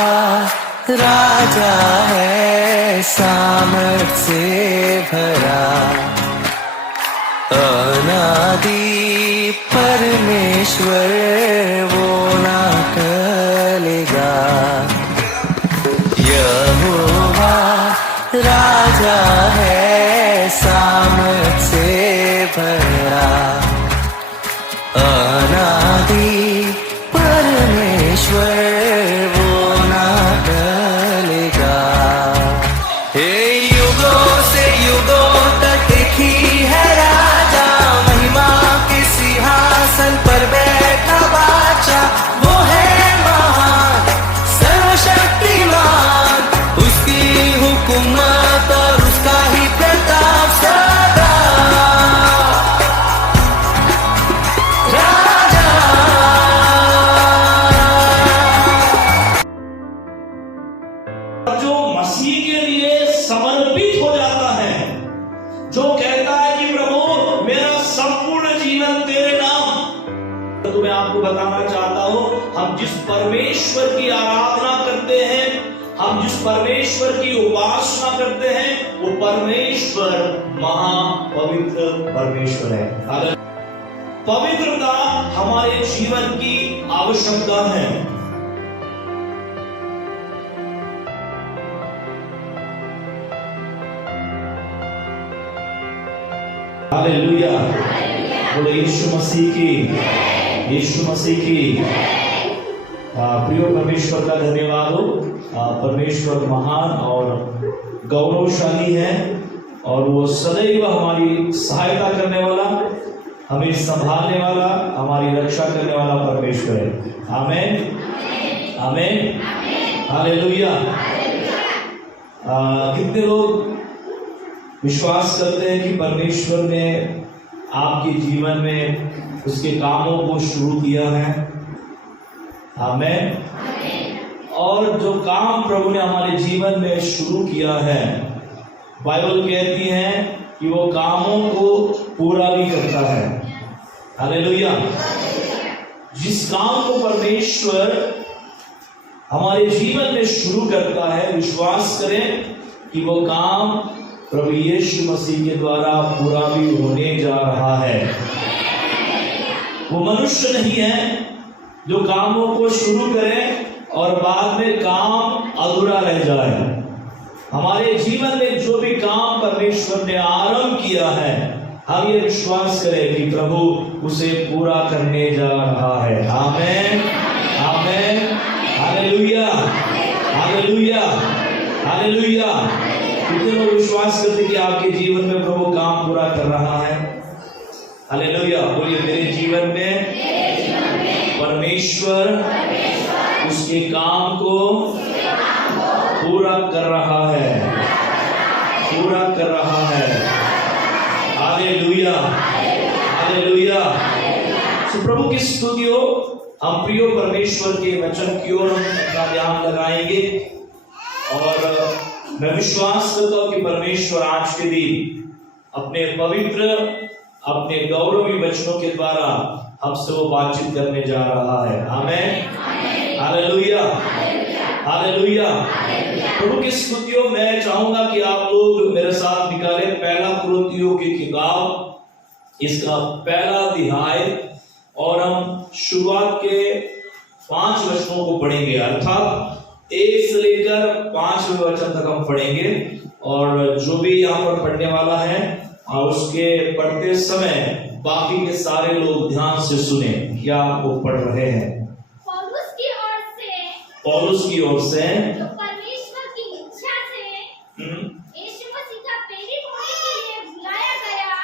यहोवा राजा है सामर्थ से भरा, अनादि परमेश्वर वो ना टलेगा। यहोवा राजा है सामर्थ से भरा, अनादि परमेश्वर वो ना टलेगा। हे युगों से युगों तक एक ही है राजा, महिमा के सिंहासन पर बैठा बादशाह। वो है महान सर्वशक्तिमान, उसकी हुकूमत और उसका ही प्रताप सदा। जो मसीह के लिए समर्पित हो जाता है, जो कहता है कि प्रभु मेरा संपूर्ण जीवन तेरे नाम। तो मैं आपको बताना चाहता हूं, हम जिस परमेश्वर की आराधना करते हैं, हम जिस परमेश्वर की उपासना करते हैं, वो परमेश्वर महापवित्र परमेश्वर है। अगर पवित्रता हमारे जीवन की आवश्यकता है। हालेलुया, बोले यीशु मसीह की, यीशु मसीह की। प्रिय परमेश्वर का धन्यवाद हो। परमेश्वर महान और गौरवशाली है और वो सदैव हमारी सहायता करने वाला, हमें संभालने वाला, हमारी रक्षा करने वाला परमेश्वर है। आमीन, आमीन, हालेलुया। कितने लोग विश्वास करते हैं कि परमेश्वर ने आपके जीवन में उसके कामों को शुरू किया है? आमीन। और जो काम प्रभु ने हमारे जीवन में शुरू किया है, बाइबल कहती है कि वो कामों को पूरा भी करता है। हालेलुया। जिस काम को परमेश्वर हमारे जीवन में शुरू करता है, विश्वास करें कि वो काम प्रभु यीशु मसीह के द्वारा पूरा भी होने जा रहा है। वो मनुष्य नहीं है जो कामों को शुरू करे और बाद में काम अधूरा रह जाए। हमारे जीवन में जो भी काम परमेश्वर ने आरंभ किया है, हम ये विश्वास करें कि प्रभु उसे पूरा करने जा रहा है। आमीन, आमीन, हालेलुया, हालेलुया, हालेलुया। कितने लोग विश्वास करते कि आपके जीवन में प्रभु काम पूरा कर रहा है? हालेलुया। बोलिए, मेरे जीवन में परमेश्वर उसके काम को पूरा कर रहा है, पूरा कर रहा है। Hallelujah, hallelujah. सो प्रभु की स्तुति हो। हम प्रिय परमेश्वर के वचन की ओर अपना ध्यान लगाएंगे और मैं विश्वास करता हूं कि परमेश्वर आज के दिन अपने पवित्र, अपने गौरवी वचनों के द्वारा हमसे वो बातचीत करने जा रहा है। आमीन, हालेलुया, हालेलुया। प्रभु की स्तुतियों मैं चाहूंगा कि आप लोग मेरे साथ निकाले पहला कुरिन्थियों की किताब, इसका पहला अध्याय, और हम शुरुआत के 5 वचनों को पढ़ेंगे, अर्थात 1 से लेकर 5वें वचन तक हम पढ़ेंगे। और जो भी यहाँ पर पढ़ने वाला है और उसके पढ़ते समय बाकी के सारे लोग ध्यान से सुने क्या वो पढ़ रहे हैं। पौलुस की ओर से, पौलुस की ओर से जो परमेश्वर की इच्छा से यीशु मसीह का प्रेरित होने के लिए बुलाया गया,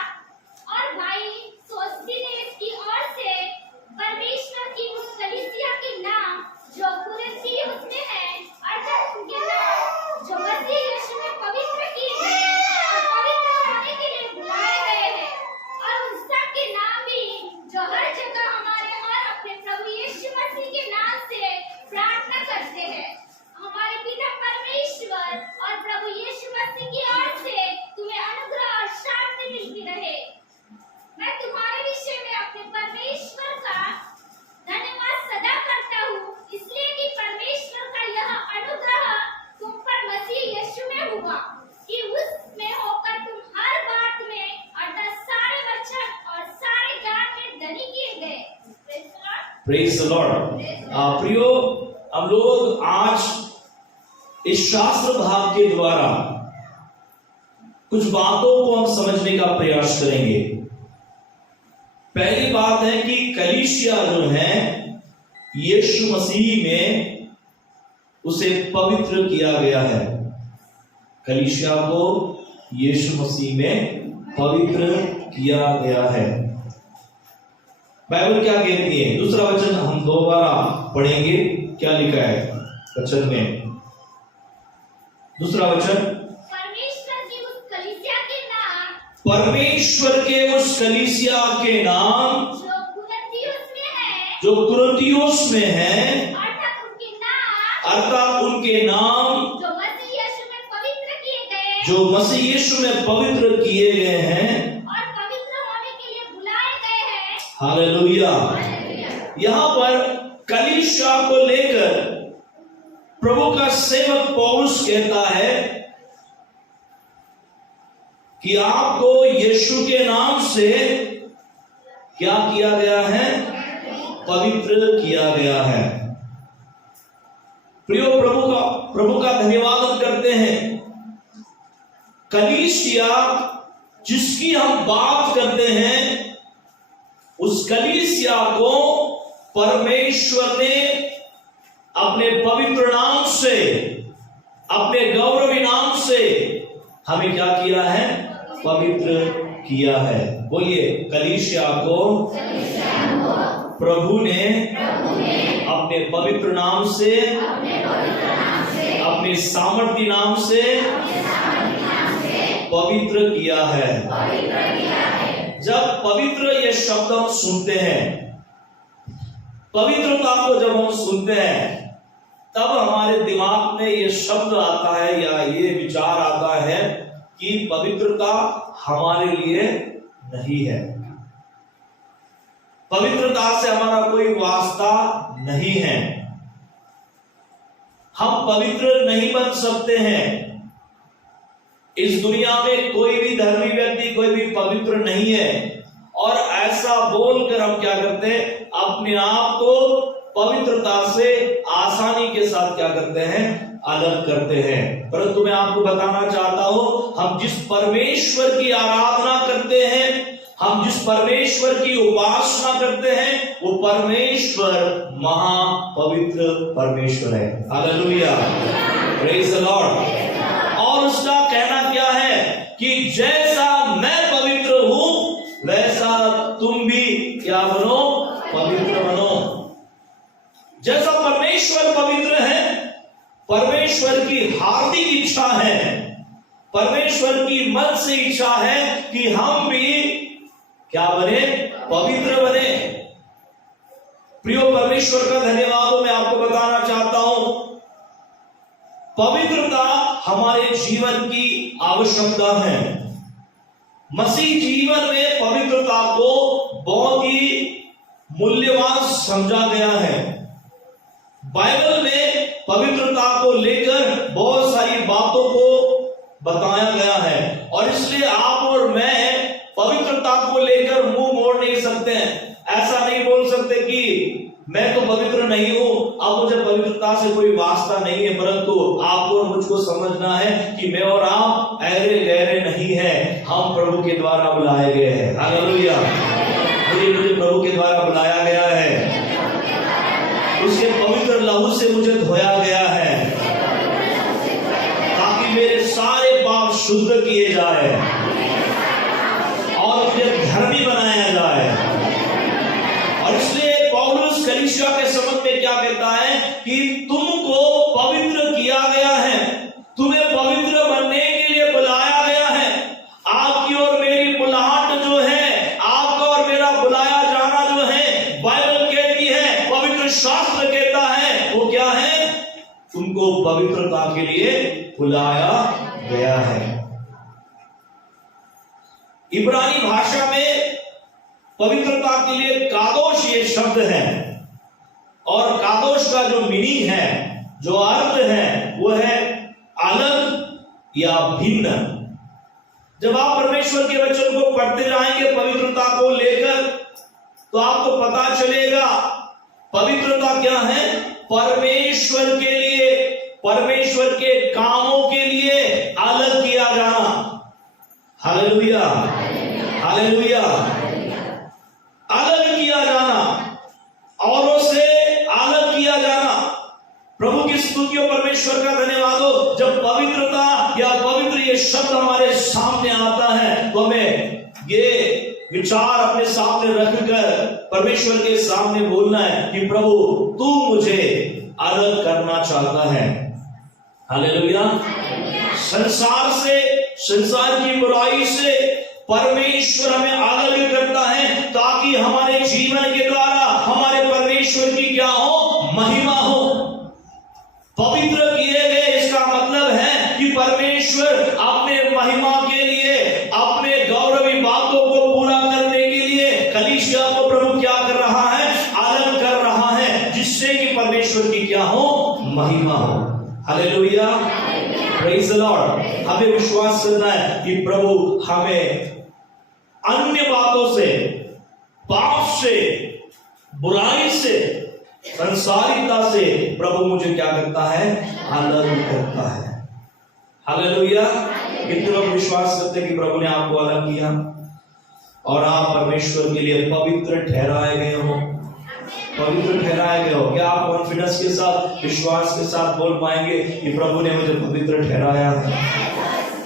और भाई सोस्थिनेस की ओर से परमेश्वर की उस कलीसिया के नाम जो कुरिन्थियुस में है, अर्थात उनके नाम जो मसीह यीशु में पवित्र किए गए और पवित्र होने के लिए बुलाए गए हैं, और उन सब के नाम भी जो हर जगह हमारे और अपने प्रभु यीशु मसीह के नाम से प्रार्थना करते हैं। हमारे प्रेज द लॉर्ड। प्रियो, हम लोग आज इस शास्त्र भाग के द्वारा कुछ बातों को हम समझने का प्रयास करेंगे। पहली बात है कि कलीसिया जो है यीशु मसीह में उसे पवित्र किया गया है। कलीसिया को यीशु मसीह में पवित्र किया गया है। बाइबल क्या कहती है? दूसरा वचन हम दोबारा पढ़ेंगे, क्या लिखा है वचन में? दूसरा वचन, परमेश्वर के उस कलीसिया के नाम जो कुरिन्थियोस में है, अर्थात उनके नाम जो मसीह यीशु में पवित्र किए गए हैं और पवित्र होने के लिए बुलाए गए हैं। हालेलुया। यहां पर कलीसिया को लेकर प्रभु का सेवक पौलुस कहता है कि आपको यीशु के नाम से क्या किया गया है? पवित्र किया गया है। प्रियो, प्रभु का धन्यवाद हम करते हैं। कलीसिया जिसकी हम बात करते हैं, उस कलीसिया को परमेश्वर ने अपने पवित्र नाम से, अपने गौरवी नाम से हमें क्या किया है? पवित्र किया है। बोलिए, कलीसिया को प्रभु ने अपने पवित्र नाम से, अपने सामर्थी नाम से पवित्र किया है। जब पवित्र ये शब्द हम सुनते हैं, पवित्रता को जब हम सुनते हैं, तब हमारे दिमाग में ये शब्द आता है या ये विचार आता है कि पवित्रता हमारे लिए नहीं है, पवित्रता से हमारा कोई वास्ता नहीं है, हम पवित्र नहीं बन सकते हैं। इस दुनिया में कोई भी धर्मी व्यक्ति, कोई भी पवित्र नहीं है। और ऐसा बोलकर हम क्या करते हैं? अपने आप को पवित्रता से आसानी के साथ क्या करते हैं? अलग करते हैं। परंतु मैं आपको बताना चाहता हूं, हम जिस परमेश्वर की आराधना करते हैं, हम जिस परमेश्वर की उपासना करते हैं, वो परमेश्वर महापवित्र परमेश्वर है। Hallelujah, praise the Lord. और उसका कहना क्या है कि जैसा मैं पवित्र हूं, वैसा तुम भी क्या बनो? पवित्र बनो। जैसा परमेश्वर पवित्र है, परमेश्वर की हार्दिक इच्छा है, परमेश्वर की मन से इच्छा है कि हम भी क्या बने? पवित्र बने। प्रियो, परमेश्वर का धन्यवाद हो। मैं आपको बताना चाहता हूं, पवित्रता हमारे जीवन की आवश्यकता है। मसीह जीवन में पवित्रता को बहुत ही मूल्यवान समझा गया है। बाइबल में पवित्रता को लेकर बहुत सारी बातों को बताया गया है, और इसलिए आप और मैं पवित्रता को लेकर मुंह मोड़ नहीं सकते हैं। ऐसा नहीं बोल सकते कि मैं तो पवित्र नहीं हूं, अब मुझे पवित्रता से कोई वास्ता नहीं है। परंतु आपको और मुझको समझना है कि मैं और आप ऐरे गहरे नहीं हैं, हम प्रभु के द्वारा बुलाए गए हैं। हालेलुया। मुझे प्रभु के द्वारा बुलाया गया है, उसके पवित्र लहू से मुझे धोया गया है, ताकि मेरे सारे पाप शुद्ध किए जाए और मुझे धर्मी बनाया जाए। और इसलिए पौलुस कलीसिया के संबंध में क्या कहता है कि तुमको पवित्र किया गया है, तुम्हें पवित्र बनने के लिए बुलाया गया है। आपकी और मेरी बुलाहट जो है, आपका और मेरा बुलाया जाना जो है, बाइबल कहती है, पवित्र शास्त्र कहता है, वो क्या है? तुमको पवित्रता के लिए बुलाया गया है। इब्रानी भाषा में पवित्रता के लिए कादोश ये शब्द है, और कादोश का जो मीनिंग है, जो अर्थ है, वो है अलग या भिन्न। जब आप परमेश्वर के वचन को पढ़ते जाएंगे पवित्रता को लेकर, तो आपको पता चलेगा पवित्रता क्या है? परमेश्वर के लिए, परमेश्वर के कामों के लिए अलग किया जाना। Hallelujah, hallelujah. अलग किया जाना, औरों से अलग किया जाना। प्रभु की स्तुति हो, परमेश्वर का धन्यवाद हो। जब पवित्रता या पवित्र ये शब्द हमारे सामने आता है तो हमें ये विचार अपने सामने रखकर परमेश्वर के सामने बोलना है कि प्रभु तू मुझे अलग करना चाहता है। हालेलुया। संसार से, संसार की बुराई से परमेश्वर हमें अलग करता है ताकि हमारे जीवन के द्वारा हमारे परमेश्वर की क्या हो? महिमा हो। पवित्र किए गए, इसका मतलब है कि परमेश्वर अपने महिमा के लिए, अपने गौरवी बातों को पूरा करने के लिए कलीसिया को प्रभु क्या कर रहा है? अलग कर रहा है, जिससे कि परमेश्वर की क्या हो? महिमा हो। Hallelujah, praise the Lord. हमें विश्वास करना है कि प्रभु हमें अन्य बातों से, पाप से, बुराई से, संसारिकता से प्रभु मुझे क्या करता है? अलग करता है। हालेलुया। कितने लोग विश्वास करते हैं कि प्रभु ने आपको अलग किया और आप परमेश्वर के लिए पवित्र ठहराए गए हो? पवित्र ठहराए गए हो। क्या आप कॉन्फिडेंस के साथ, विश्वास के साथ बोल पाएंगे कि प्रभु ने मुझे पवित्र ठहराया है?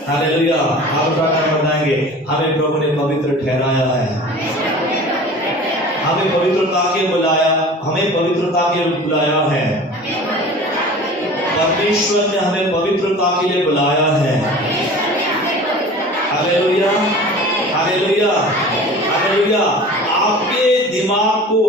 हालेलुया। आप बताएंगे हमें प्रभु ने पवित्र ठहराया है, हमें पवित्रता के बुलाया, हमें पवित्रता के बुलाया है। परमेश्वर ने हमें पवित्रता के लिए बुलाया है। Hallelujah, hallelujah, hallelujah. आपके दिमाग को,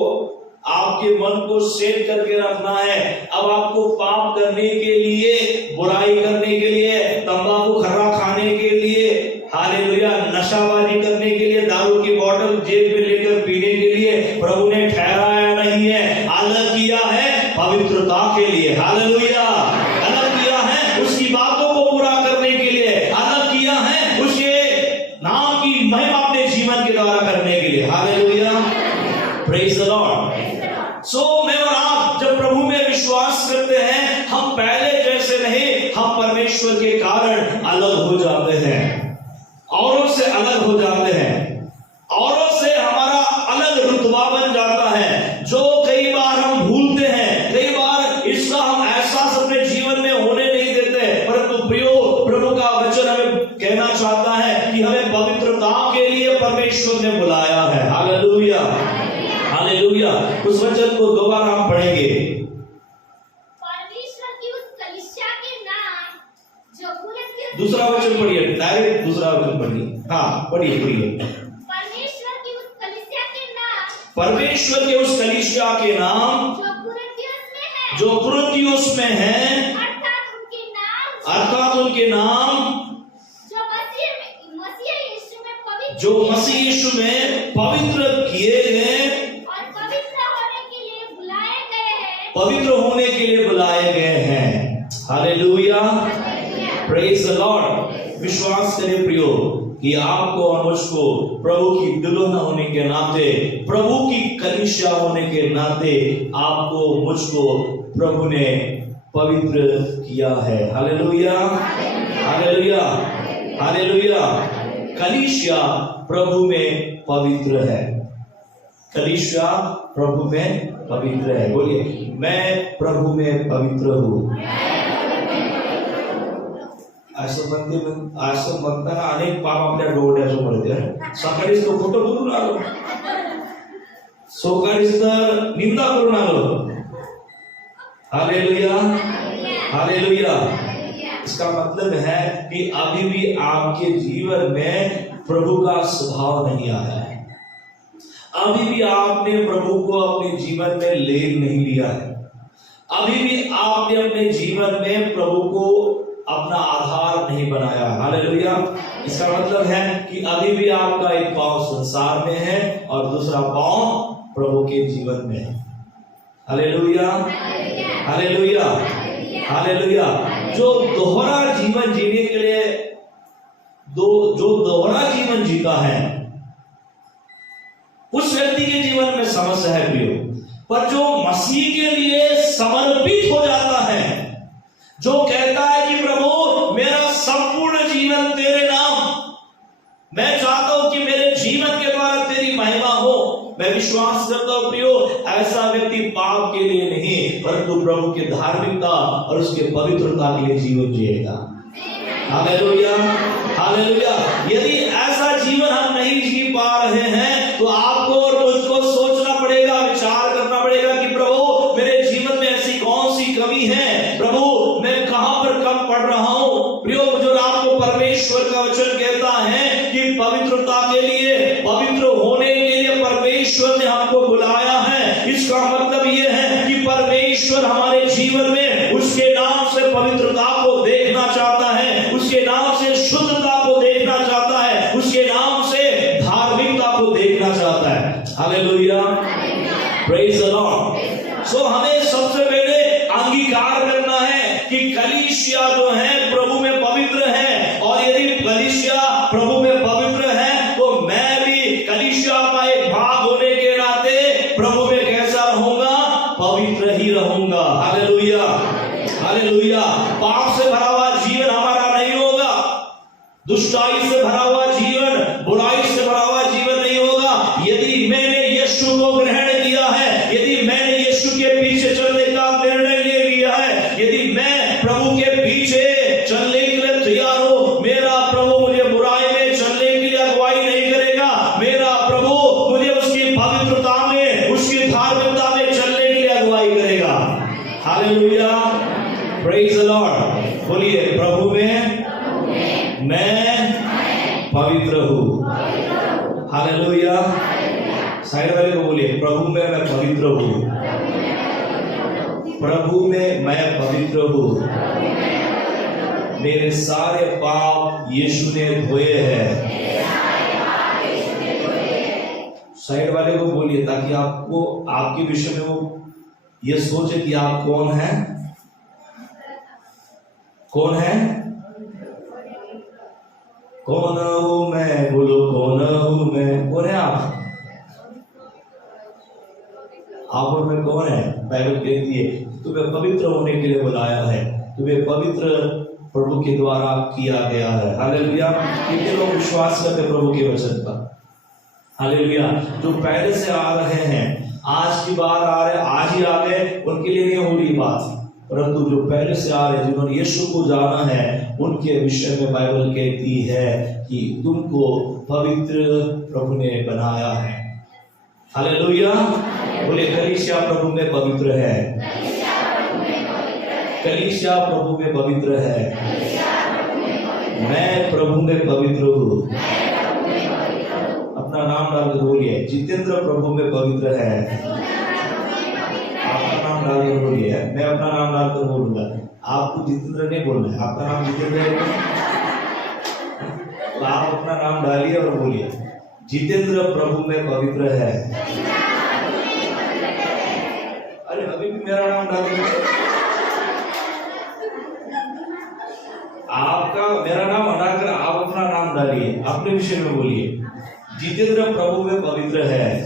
आपके मन को सेट करके रखना है। अब आपको पाप करने के लिए, बुराई करने के लिए, तंबाकू खर्रा खाने के लिए, हालेलुया, नशाबाजी करने के लिए, दारू की बोतल जेब में लेकर पीने के लिए प्रभु ने ठहराया नहीं है, अलग किया है पवित्रता के लिए। हालेलुया। अलग किया है उसकी बातों को पूरा करने के लिए, अलग किया है उसके नाम की महिमा अपने जीवन के द्वारा करने के लिए। Hallelujah, praise the lord. So मैं और आप जब प्रभु में विश्वास करते हैं, हम पहले जैसे नहीं, हम परमेश्वर के कारण अलग हो जाते हैं, औरों से अलग हो जाते हैं, औरों से हमारा अलग रुतबा बन जाता है, जो कई बार हम भूलते हैं। कई बार इसका हम एहसास अपने जीवन में होने नहीं देते, परंतु प्रियो, प्रभु का वचन हमें कहना चाहता है कि हमें पवित्रता के लिए परमेश्वर ने बुलाया है। Hallelujah, hallelujah. उस वचन को दोबारा हम पढ़ेंगे। परमेश्वर की उस कलीसिया के नाम जो कुरिन्थियों, दूसरा वचन पढ़िए, डायरेक्ट दूसरा वचन पढ़िए। हाँ, पढ़िए पढ़िए। परमेश्वर की उस कलीसिया के नाम, परमेश्वर के उस कलीसिया के नाम जो कुरिन्थियों में है, जो कुरिन्थियों में है, अर्थात उनके नाम, अर्थात उनके नाम जो मसीह यीशु में पवित्र किए गए और पवित्र होने के लिए बुलाए गए हैं, पवित्र होने के लिए बुलाए गए हैं। Hallelujah, praise the Lord. विश्वास करें प्रियो कि आपको और मुझको प्रभु की दुल्हन होने के नाते, प्रभु की कलीसिया होने के नाते आपको मुझको प्रभु ने पवित्र किया है। Hallelujah, hallelujah, hallelujah. कलीसिया प्रभु में पवित्र है, कलीसिया प्रभु में पवित्र है। बोलिए, मैं प्रभु में पवित्र हूँ। असं म्हणताना अनेक पाप आपल्या डोळ्यासमोर येते। सकाळीच तो खोटं बोलून आलो, सकाळीच तर निंदा करून आलो। Hallelujah, hallelujah. इसका मतलब है कि अभी भी आपके जीवन में प्रभु का स्वभाव नहीं आया है, अभी भी आपने प्रभु को अपने जीवन में ले नहीं लिया है, अभी भी आपने अपने जीवन में प्रभु को अपना आधार नहीं बनाया। हालेलुया। इसका मतलब है कि अभी भी आपका एक पांव संसार में है और दूसरा पांव प्रभु के जीवन में है। Hallelujah, hallelujah, hallelujah. जो दोहरा जीवन जीने के लिए जो दोहरा जीवन जीता है, उस व्यक्ति के जीवन में समस्या है प्रियो। पर जो मसीह के लिए समर्पित हो जाता है, जो कहता है कि प्रभु मेरा संपूर्ण जीवन तेरे नाम, मैं चाहता हूं कि मेरे जीवन के द्वारा तेरी महिमा हो, मैं विश्वास करता हूं प्रियो, ऐसा व्यक्ति पाप के लिए नहीं परंतु प्रभु की धार्मिकता और उसके पवित्रता के लिए जीवन जिएगा। Hallelujah, hallelujah. यदि ऐसा जीवन हम नहीं जी पा रहे हैं तो आपको और मुझको सोचना पड़ेगा, विचार करना पड़ेगा कि प्रभु मेरे जीवन में ऐसी कौन सी कमी है, प्रभु मैं कहां पर कम पड़ रहा हूं। प्रियो जो आपको परमेश्वर का वचन कहता है कि पवित्रता के लिए, पवित्र होने के लिए परमेश्वर ने हमको बुलाया है। इसका मतलब यह है कि परमेश्वर हमारे जीवन में उसके नाम से पवित्रता को देखना चाहता है, उसके नाम से शुद्धता को देखना चाहता है, उसके नाम से धार्मिकता को देखना चाहता है। Hallelujah, praise the lord. So हमें सबसे पहले अंगीकार करना है कि कलीसिया जो है प्रभु में पवित्र है, और यदि कलीसिया प्रभु में पवित्र है तो मैं भी कलीसिया का एक भाग होने के नाते प्रभु में कैसा रहूंगा, पवित्र ही रहूंगा। Hallelujah, hallelujah. पाप से भरा हुआ जीवन हमारा नहीं होगा, दुष्टाई से भरा हुआ जीवन, बुराई से भरा हुआ जीवन नहीं होगा। यदि मैंने यीशु को ग्रहण किया है, यदि मैंने यीशु के पीछे चलने का निर्णय ले लिया है, यदि मैं प्रभु के पीछे चलने के लिए तैयार हूं, मेरा प्रभु मुझे बुराई में चलने के लिए अगुवाई नहीं करेगा, मेरा प्रभु मुझे उसकी पवित्रता में, उसकी धार्मिकता में चलने के लिए अगुवाई करेगा। Hallelujah, praise the Lord. बोलिए, प्रभु में मैं पवित्र हूँ। हालेलुया। साइड वाले को बोलिए, प्रभु में मैं पवित्र हूँ, प्रभु में मैं पवित्र हूँ, मेरे सारे पाप यीशु ने धोए हैं। साइड वाले को बोलिए ताकि आपको आपके विषय में वो ये सोचे कि आप कौन हैं, कौन है, कौन हूं मैं, बोलो कौन हूं मैं, कौन है आप और मैं कौन है। बाइबल कहती है तुम्हें पवित्र होने के लिए बुलाया है, तुम्हें पवित्र प्रभु के द्वारा किया गया है। हालेलुया। कितने लोग विश्वास करते प्रभु के वचन पर। हालेलुया। जो पहले से आ रहे हैं, आज की बार आ रहे, आज ही आ गए, उनके लिए नहीं हो रही बात, परंतु जो पहले से आ रहे हैं, जिन्होंने यीशु को जाना है, उनके विषय में बाइबल कहती है कि तुमको पवित्र प्रभु ने बनाया है। हालेलुया। बोले, कलीसिया प्रभु में पवित्र है, कलीसिया प्रभु में पवित्र है, मैं प्रभु में पवित्र हूँ। अपना नाम डाल के बोलिए, जितेंद्र प्रभु में पवित्र है। आपका नाम डाल के बोलिए, मैं अपना नाम डालकर बोलूंगा, आपको जितेंद्र नहीं बोलना है। आपका नाम जितेंद्र है तो आप अपना नाम डालिए और बोलिए, जितेंद्र प्रभु में पवित्र है। अरे अभी भी मेरा नाम डालिए, आपका मेरा नाम हटाकर आप अपना नाम डालिए, अपने विषय में बोलिए, जितेंद्र प्रभु में पवित्र है,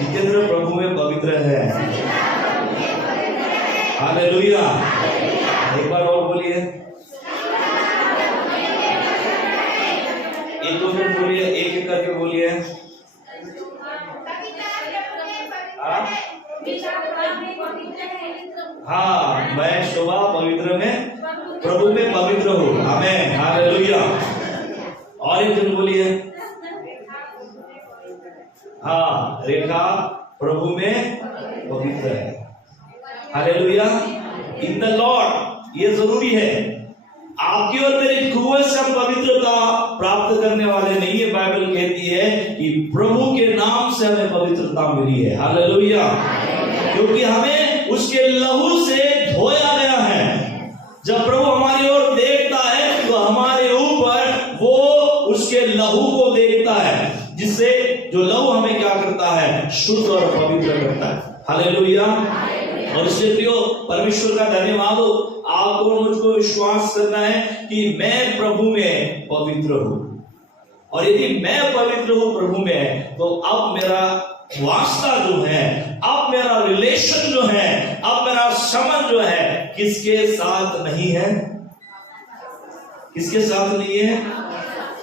जितेंद्र प्रभु में पवित्र है। हालेलुया। एक बार और बोलिए, एक दो मिनट बोलिए, एक एक करके बोलिए। हाँ, मैं शोभा पवित्र में, प्रभु में पवित्र हूँ। आमीन, हालेलुया। और एक दिन बोलिए, हाँ, रेखा प्रभु में पवित्र है। हालेलुया। इन द लॉर्ड, ये जरूरी है। आपकी और मेरी कुवत से हम पवित्रता प्राप्त करने वाले नहीं है। बाइबल कहती है कि प्रभु के नाम से हमें पवित्रता मिली है। हालेलुया। क्योंकि हमें उसके लहू से धोया गया है। जब प्रभु हमारी ओर देखता है तो हमारे ऊपर वो उसके लहू को देखता है, जिससे जो लहू हमें क्या करता है, शुद्ध और पवित्र करता है। हालेलुया। और इसलिए प्रियो, परमेश्वर का धन्यवाद हो। आपको और मुझको विश्वास करना है कि मैं प्रभु में पवित्र हूं, और यदि मैं पवित्र हूं प्रभु में, तो अब मेरा वास्ता जो है, अब मेरा रिलेशन जो है, अब मेरा संबंध जो है किसके साथ नहीं है? किसके साथ नहीं है?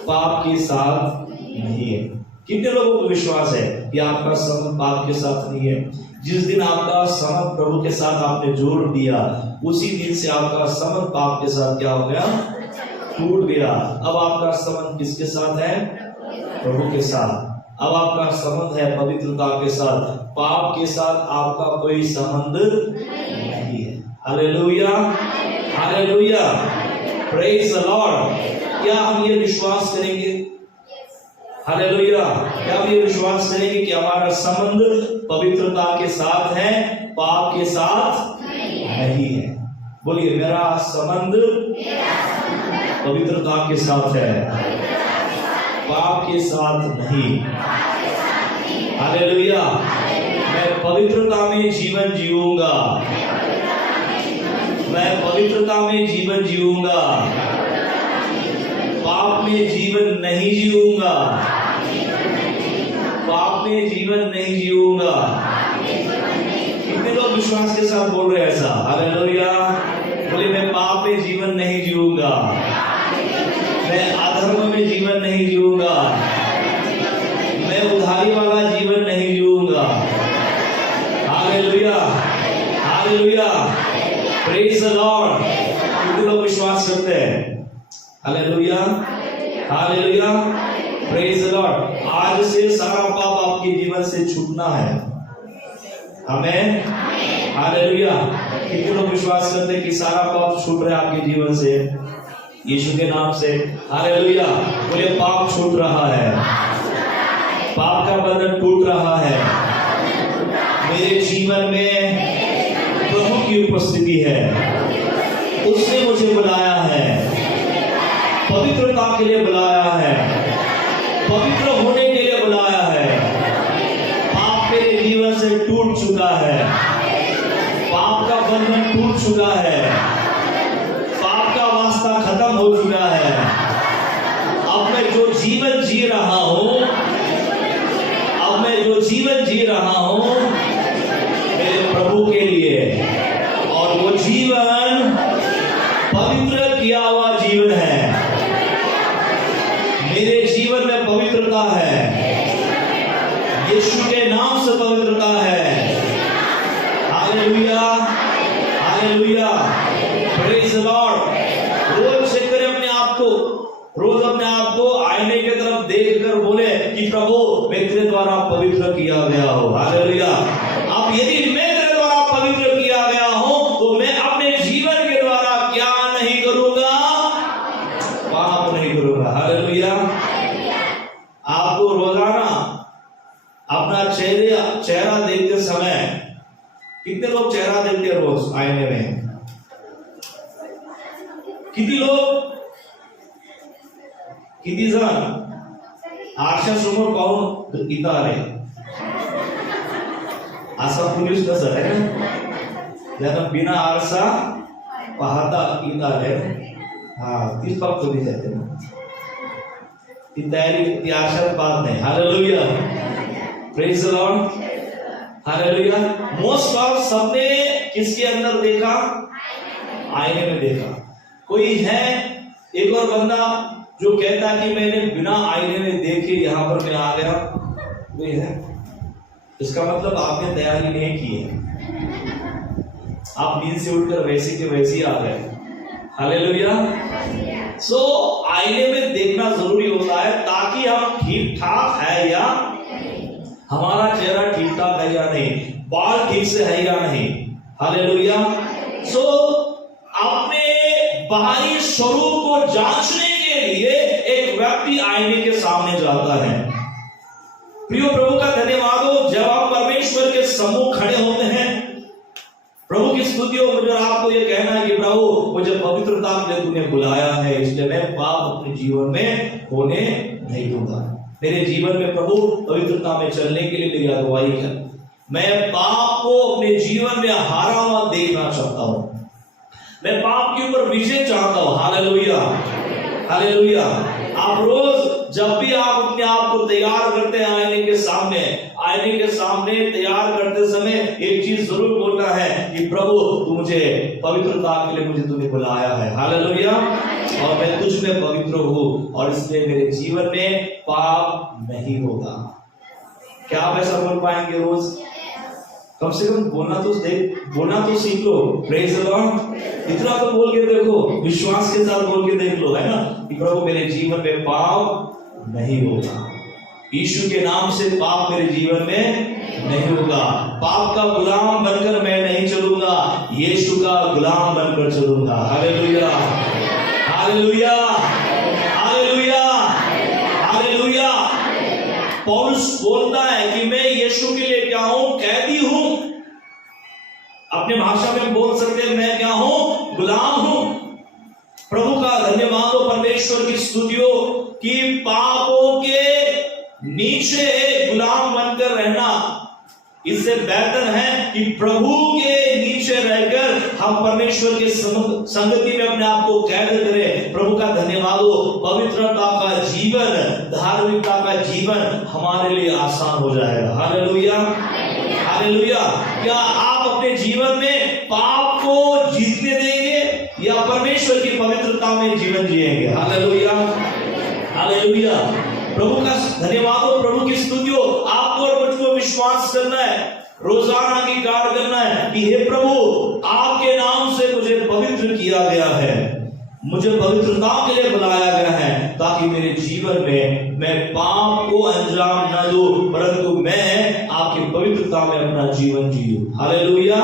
पाप के साथ नहीं है। कितने लोगों को विश्वास है कि आपका संबंध पाप के साथ नहीं है? जिस दिन आपका संबंध प्रभु के साथ आपने जोड़ दिया, उसी दिन से आपका संबंध पाप के साथ क्या हो गया? टूट गया। अब आपका संबंध किसके साथ है? प्रभु के साथ। अब आपका संबंध है पवित्रता के साथ। पाप के साथ आपका कोई संबंध नहीं है। Hallelujah, hallelujah, praise the Lord. क्या हम ये विश्वास करेंगे? हालेलुया, क्या हम ये विश्वास करेंगे कि हमारा संबंध पवित्रता के साथ है, पाप के साथ नहीं है? बोलिए, मेरा संबंध पवित्रता के साथ है, पाप के साथ नहीं। हालेलुया, मैं पवित्रता में जीवन जीऊंगा, मैं पवित्रता में जीवन जीऊंगा, पाप में जीवन नहीं जीऊंगा, पाप में जीवन नहीं जीऊंगा। कितने लोग विश्वास के साथ बोल रहे हैं ऐसा? हालेलुया, बोले मैं पाप में जीवन नहीं जीऊंगा, मैं अधर्म में जीवन नहीं जीऊंगा, मैं उधारी वाला जीवन नहीं जीऊंगा। Hallelujah, hallelujah, praise the lord. कितने लोग विश्वास करते हैं? Hallelujah, hallelujah, praise the lord. आज से सारा पाप आपके जीवन से छूटना है। Amen, hallelujah. कितने लोग विश्वास करते हैं कि सारा पाप छूट रहा है आपके जीवन से? यीशु के नाम से हालेलुया। बोले, पाप छूट रहा है, पाप का बंधन टूट रहा है। मेरे जीवन में प्रभु की उपस्थिति है, उसने मुझे बुलाया है, पवित्रता के लिए बुलाया है, पवित्र होने के लिए बुलाया है। पाप मेरे जीवन से टूट चुका है, पाप का बंधन टूट चुका है, पाप का वास्ता खत्म हो चुका है। अब मैं जो जीवन जी रहा हूं, अब मैं जो जीवन जी रहा हूं मेरे प्रभु के लिए, और वो जीवन पवित्र किया हुआ जीवन है। मेरे जीवन में पवित्रता है, यीशु के नाम से पवित्रता है। Hallelujah, hallelujah, praise the Lord. रोज चेक करें अपने आप को, रोज अपने आप को आईने की तरफ देखकर बोले कि प्रभु मैं तेरे द्वारा पवित्र किया गया हो। हालेलुया। अब यदि मैं तेरे द्वारा पवित्र किया गया हूं तो मैं अपने जीवन के द्वारा क्या नहीं करूंगा? पाप नहीं करूंगा। हालेलुया। आपको रोजाना अपना चेहरा देखते समय, कितने लोग चेहरा देखते हैं रोज आईने में? किती लोग? किती जण आरशासमोर पाहून इथं आले? असा पुरुष कसं आहे ना, ज्यांना बिना आरसा पाहता इथं आले, हा तीच फक्त दिसते ना, ती तयारी, ती आरशात पाहत नाही। Hallelujah, praise the Lord, hallelujah. Most of सबने किसके अंदर देखा? आईने में देखा। कोई है एक और बंदा जो कहता कि मैंने बिना आईने में देखे यहां पर मैं आ गया? कोई है? इसका मतलब आपने तैयारी नहीं की है, आप नींद से उठकर वैसे के वैसे ही आ गए। हालेलुया। सो आईने में देखना जरूरी होता है ताकि हम ठीक ठाक है या हमारा चेहरा ठीक ठाक है या नहीं, बाल ठीक से है या नहीं। हालेलुया। सो अपने बाहरी स्वरूप को जांचने के लिए एक व्यक्ति आईने के सामने जाता है। प्रियो, प्रभु का धन्यवाद हो, जब आप परमेश्वर के सम्मुख खड़े होते हैं, प्रभु की स्तुति हो, मुझे आपको ये कहना है कि प्रभु मुझे पवित्रता के लिए तूने बुलाया है, इसलिए मैं पाप अपने जीवन में होने नहीं दूंगा। मेरे जीवन में प्रभु पवित्रता में चलने के लिए मेरी अगुवाई कर। मैं पाप को अपने जीवन में हारा हुआ देखना चाहता हूं, मैं पाप के ऊपर विजय चाहता हूं। Hallelujah, hallelujah. आप रोज जब भी आप अपने आप को तैयार करते हैं आईने के सामने तैयार करते समय एक चीज जरूर बोलना है कि प्रभु तू मुझे पवित्रता के लिए मुझे तूने बुलाया है, हालेलुया, और मैं तुझ में पवित्र हूँ और इसलिए मेरे जीवन में पाप नहीं होगा। क्या आप ऐसा बोल पाएंगे रोज? कम से कम बोलना तो सीख लो। Praise the Lord. इतना तो बोल के देखो, विश्वास के साथ बोल के देख लो, है ना, कि प्रभु मेरे जीवन में पाप नहीं होगा। यीशु के नाम से पाप मेरे जीवन में नहीं होगा। पाप का गुलाम बनकर मैं नहीं चलूंगा, यीशु का गुलाम बनकर चलूंगा। Hallelujah, hallelujah, hallelujah, hallelujah. पौलुस बोलता है कि मैं यीशु के लिए क्या हूं? कैदी हूं। अपने भाषा में बोल सकते हैं मैं क्या हूं? गुलाम हूं। प्रभु का धन्यवाद हो, परमेश्वर की स्तुति हो कि पापों के नीचे गुलाम बनकर रहना इससे बेहतर है कि प्रभु के नीचे रहकर हम परमेश्वर के संगति में अपने आप को कैद करें। प्रभु का धन्यवाद हो, पवित्रता का जीवन, धार्मिकता का जीवन हमारे लिए आसान हो जाएगा। Hallelujah, hallelujah. क्या आप अपने जीवन में पाप को जीतने देंगे या परमेश्वर की पवित्रता में जीवन जिएंगे? Hallelujah, hallelujah. प्रभु का धन्यवाद हो, प्रभु की स्तुति हो। आपको और मुझको विश्वास करना है, रोजाना अंगीकार करना है कि हे प्रभु आपके नाम से मुझे पवित्र किया गया है, मुझे पवित्रता के लिए बुलाया गया है, ताकि मेरे जीवन में मैं पाप को अंजाम न दूं, परंतु मैं आपकी पवित्रता में अपना जीवन जीऊं। Hallelujah,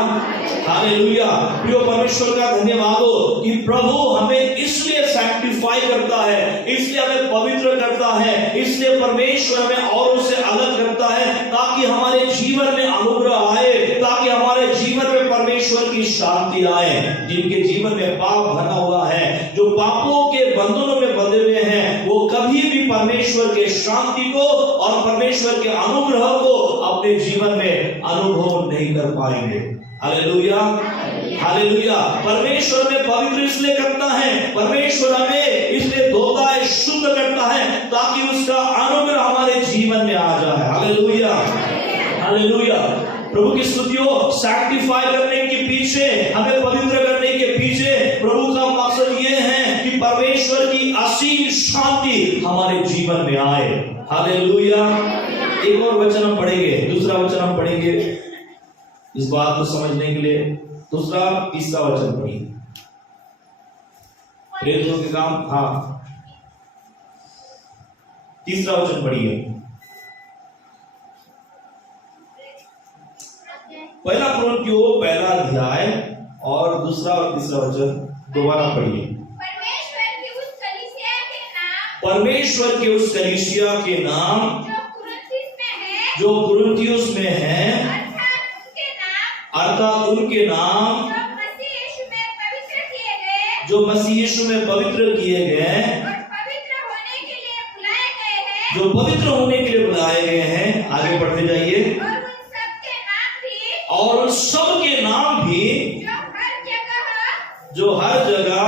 hallelujah. प्रिय परमेश्वर का धन्यवाद हो कि प्रभु हमें इसलिए सैंक्टिफाई करता है, इसलिए हमें पवित्र करता है, इसलिए परमेश्वर हमें औरों से अलग करता है, ताकि हमारे जीवन में अनुग्रह आए, ताकि हमारे जीवन में परमेश्वर की शांति आए। जिनके जीवन में पाप भरा हुआ है, जो पापों के बंधनों में बंधे हुए हैं, वो कभी भी परमेश्वर के शांति को और परमेश्वर के अनुग्रह को अपने जीवन में अनुभव नहीं कर पाएंगे। Hallelujah, hallelujah. परमेश्वर में पवित्र इसलिए करता है, परमेश्वर हमें इसलिए धोता है, शुद्ध करता है, ताकि उसका अनुग्रह हमारे जीवन में आ जाए। Hallelujah, hallelujah. प्रभु की स्तुति हो। सैंक्टिफाई करने के पीछे, हमें पवित्र करने के पीछे प्रभु का मकसद ये है कि परमेश्वर की असीम शांति हमारे जीवन में आए। हालेलुया। एक और वचन हम पढ़ेंगे, दूसरा वचन हम पढ़ेंगे इस बात को समझने के लिए। दूसरा तीसरा वचन पढ़िए, प्रेरितों के काम, हाँ, तीसरा वचन पढ़िए। पहला कुरिन्थियों पहला अध्याय और दूसरा और तीसरा वचन दोबारा पढ़िए। परमेश्वर के उस कलीसिया के नाम जो कुरिन्थियुस में है, अर्थात उनके नाम जो मसीह यीशु में पवित्र किए गए, जो पवित्र होने के लिए बुलाए गए हैं। आगे बढ़ते जाइए। और उन सब के नाम भी जो हर जगह